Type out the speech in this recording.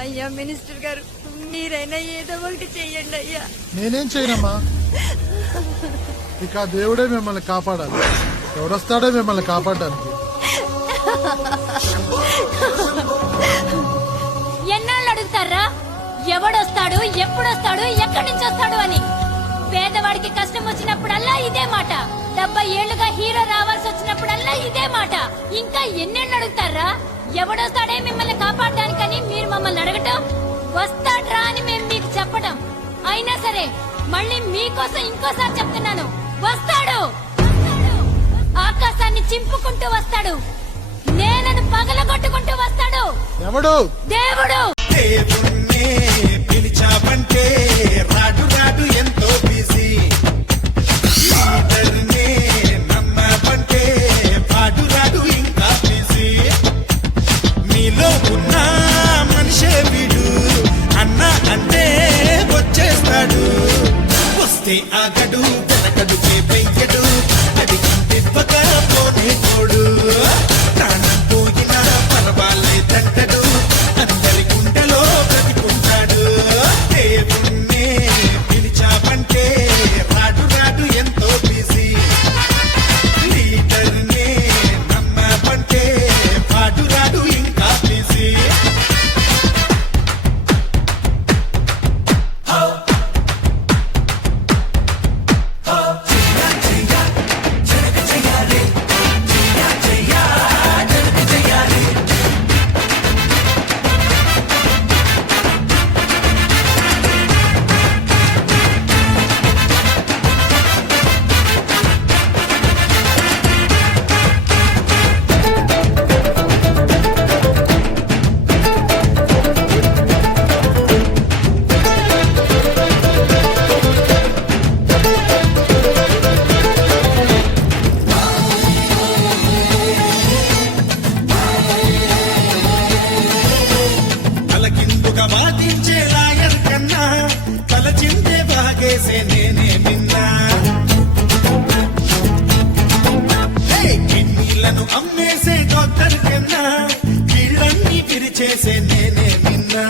అయ్యా మినిస్టర్ గారు, మీరైనా ఏదో ఒకటి చెయ్యండి అయ్యా. నేనేం చేయనమ్మా, ఇక దేవుడే మిమ్మల్ని కాపాడాలి. ఎవరొస్తాడో మిమ్మల్ని కాపాడడానికి. ఎన్నాళ్ళు అడుగుతారా ఎవడొస్తాడు, ఎప్పుడొస్తాడు, ఎక్కడి నుంచి వస్తాడు అని? పేదవాడికి కష్టం వచ్చినప్పుడల్లా ఇదే మాట. 70 ఏళ్లుగా హీరో రావాల్సి వచ్చినప్పుడల్లా ఇదే మాట. ఇంకా ఎన్నెళ్ళు అడుగుతారా? ఎవడొస్తాడే మిమ్మల్ని కాపాడడానికని మీరు మమ్మల్ని అడగటం, వస్తాడ్రా అని మేము మీకు చెప్పడం. అయినా సరే మళ్ళీ మీకోసం ఇంకోసారి చెప్తున్నాను, వస్తాడు. ఆకాశాన్ని చింపుకుంటూ వస్తాడు, నేలను పగలగొట్టుకుంటూ వస్తాడు. ఎవడు? దేవుడు. దేవుణ్ణే పిలిచావంటే రాడు రాడు ఎంతో బిజీ. లీడర్నే నమ్మావంటే వాడు రాడు ఇంకా బిజీ. మీలో ఉన్న మనిషే వీడు, అన్న అంటే వచ్చేస్తాడు. వస్తే ఆగడు, వెనకడుకే వెయ్యడు, అడిగివ్వక పోనే తోడు. ప్రాణం పోయినా పర్వాలేదంటడు, అందరి గుండెలో బ్రతికుంటాడు. దేవుణ్ణే పిలిచావంటే రాడు రాడు ఎంతో బిజీ. లీడర్నే నమ్మావంటే వాడు రాడు ఇంకా బిజీ. తలకిందుగా వాదించే లాయర్ కన్నా తలచిందే బాగేసే నేనే విన్నా. కిడ్నీలను అమ్మేసే డాక్టర్ కన్నా కీళ్ళన్నీ విరిచేసే నేనే విన్నా.